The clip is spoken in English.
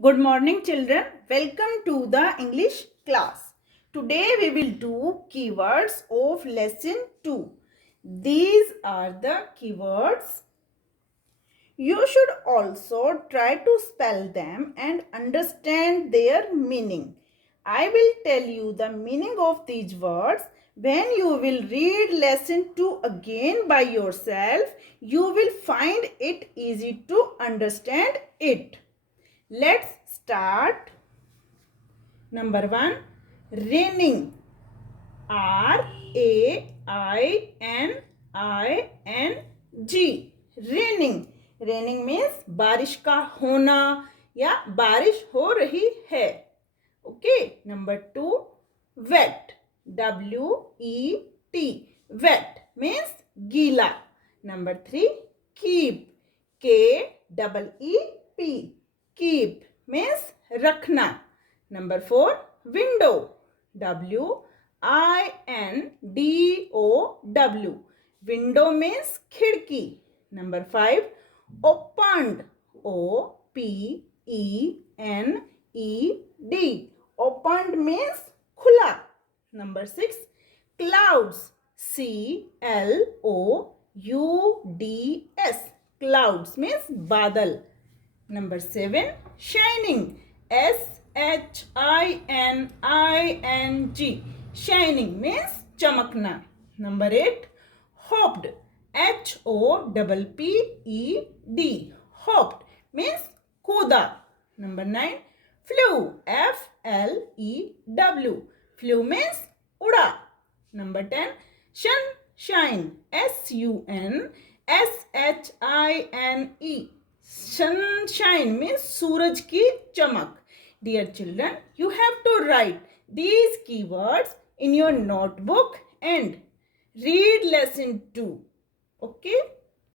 Good morning children. Welcome to the English class. Today we will do keywords of lesson 2. These are the keywords. You should also try to spell them and understand their meaning. I will tell you the meaning of these words. When you will read lesson 2 again by yourself, you will find it easy to understand it. Let's start. Number 1, raining. RAINING. Raining. Raining means बारिश का होना या बारिश हो रही है. Okay. Number 2, wet. WET. Wet means गीला. Number 3, keep. KEEP. Keep means रखना. Number 4, window. WINDOW. Window means खिड़की. Number 5, opened. OPENED. Opened means खुला. Number 6, clouds. CLOUDS. Clouds means बादल. Number 7, shining. SHINING. Shining means चमकना. Number 8, hopped. HOPPED. Hopped means कूदा. Number 9, flew. FLEW. Flew means उड़ा. Number 10, sunshine. SUNSHINE. Sunshine means सूरज की चमक. Dear children, you have to write these keywords in your notebook and read lesson 2. Okay?